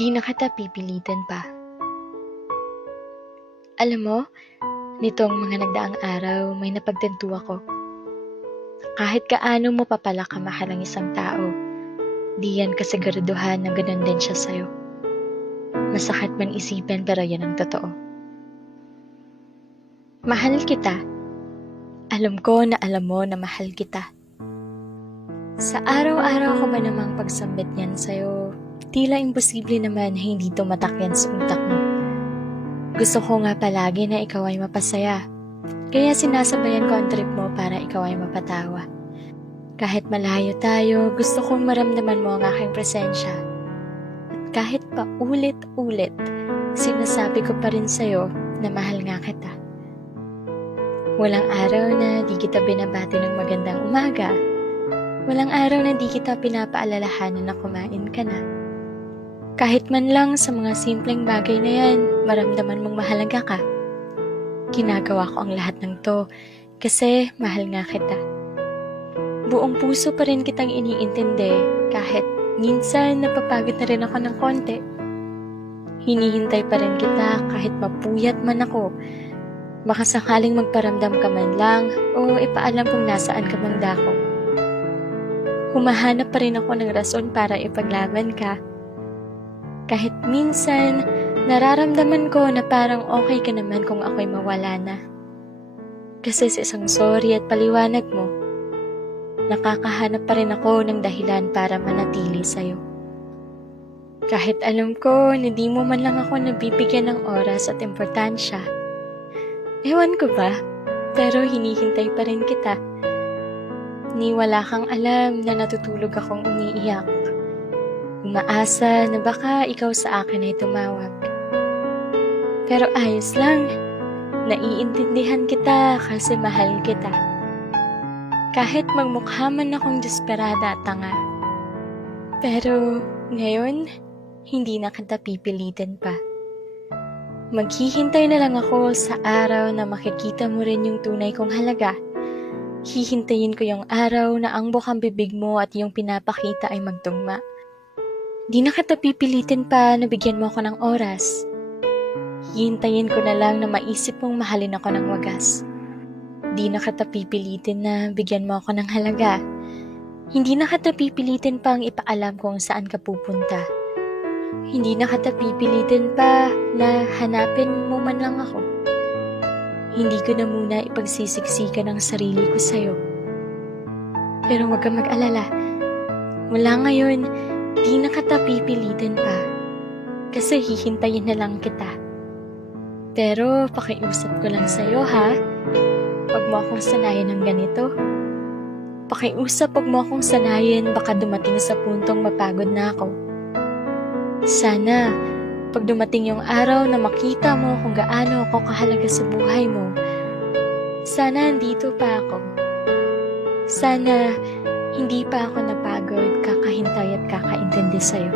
Di na kita pipilitin pa. Alam mo, nitong mga nagdaang araw, may napagtanto ako. Kahit kaano mo pa pala kamahal ang isang tao, di yan kasiguraduhan na ganun din siya sa'yo. Masakit man isipin pero yan ang totoo. Mahal kita. Alam ko na alam mo na mahal kita. Sa araw-araw ko ba namang pagsambit niyan sa'yo, tila imposible naman na hindi tumatak yan sa utak mo. Gusto ko nga palagi na ikaw ay mapasaya. Kaya sinasabayan ko ang trip mo para ikaw ay mapatawa. Kahit malayo tayo, gusto kong maramdaman mo ang aking presensya. At kahit pa ulit-ulit, sinasabi ko pa rin sa'yo na mahal nga kita. Walang araw na di kita binabati ng magandang umaga. Walang araw na di kita pinapaalalahanan na kumain ka na. Kahit man lang sa mga simpleng bagay na yan, maramdaman mong mahalaga ka. Ginagawa ko ang lahat ng to kasi mahal nga kita. Buong puso pa rin kitang iniintindi kahit minsan napapagod na rin ako ng konti. Hinihintay pa rin kita kahit mapuyat man ako. Baka sakaling magparamdam ka man lang o ipaalam kung nasaan ka mang dako. Humahanap pa rin ako ng rason para ipaglaban ka. Kahit minsan, nararamdaman ko na parang okay ka naman kung ako'y mawala na. Kasi sa isang sorry at paliwanag mo, nakakahanap pa rin ako ng dahilan para manatili sa'yo. Kahit alam ko na di mo man lang ako nabibigyan ng oras at importansya. Ewan ko ba, pero hinihintay pa rin kita. Ni wala kang alam na natutulog akong umiiyak. Umaasa na baka ikaw sa akin ay tumawag. Pero ayos lang, naiintindihan kita kasi mahal kita. Kahit magmukha man akong desperada at tanga. Pero ngayon, hindi na kita pipilitin pa. Maghihintay na lang ako sa araw na makikita mo rin yung tunay kong halaga. Hihintayin ko yung araw na ang bukang bibig mo at yung pinapakita ay magtugma. Di na kita pipilitin pa na bigyan mo ako ng oras. Hihintayin ko na lang na maisip mong mahalin ako ng wagas. Di na kita pipilitin na bigyan mo ako ng halaga. Hindi na kita pipilitin pang ipaalam kung saan ka pupunta. Hindi na kita pipilitin pa na hanapin mo man lang ako. Hindi ko na muna ipagsisiksikan ang sarili ko sa'yo. Pero huwag kang mag-alala. Mula ngayon, di na kita pipilitin pa. Kasi hihintayin na lang kita. Pero pakiusap ko lang sa'yo ha. Huwag mo akong sanayin ng ganito. Pakiusap, huwag mo akong sanayin baka dumating sa puntong mapagod na ako. Sana, pag dumating yung araw na makita mo kung gaano ako kahalaga sa buhay mo, sana andito pa ako. Sana hindi pa ako napagod, kakahintay at kakaintindi sa'yo.